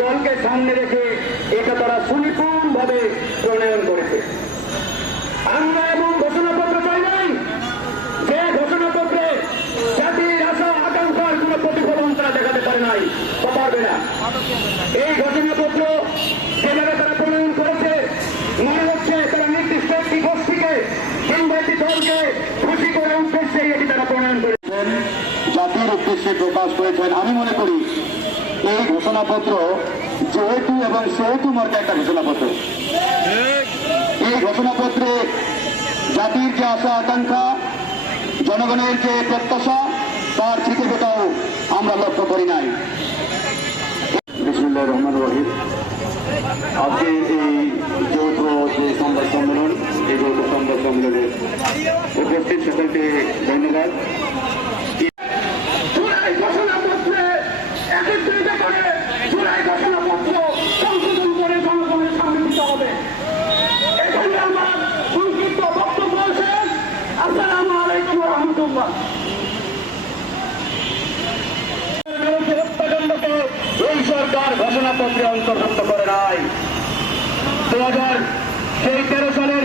দলকে সামনে রেখে এটা তারা সুনিপুণ ভাবে প্রণয়ন করেছে। আমরা এমন ঘোষণাপত্র চাই নাই যে ঘোষণাপত্রে জাতির আশা, আকাঙ্ক্ষার কোন প্রতিফলন তারা দেখাতে পারে নাই বা পারবে না। এই ঘোষণাপত্র যেভাবে তারা প্রণয়ন করেছে, মনে হচ্ছে তারা নির্দিষ্ট একটি গোষ্ঠীকে কিংবা একটি দলকে খুশি করার উদ্দেশ্যে এটি তারা প্রণয়ন করেছেন জাতির উদ্দেশ্যে প্রকাশ করেছেন। আমি মনে করি এই ঘোষণাপত্র যেহেতু এবং সেহেতু মার্কা একটা ঘোষণাপত্র। এই ঘোষণাপত্রে জাতির যে আশা, আকাঙ্ক্ষা, জনগণের যে প্রত্যাশা, তার থেকে কোথাও আমরা লক্ষ্য করি নাই। রহমান রহিম। আজকে এই যৌথ যে সংবাদ সম্মেলন, এই যৌথ সংবাদ সম্মেলনে উপস্থিত সকলকে ধন্যবাদ। রহমতুল্লাহ হত্যাকাণ্ডকে ঘোষণাপত্রে অন্তর্ভুক্ত করে নাই। দু হাজার সেই তেরো সালের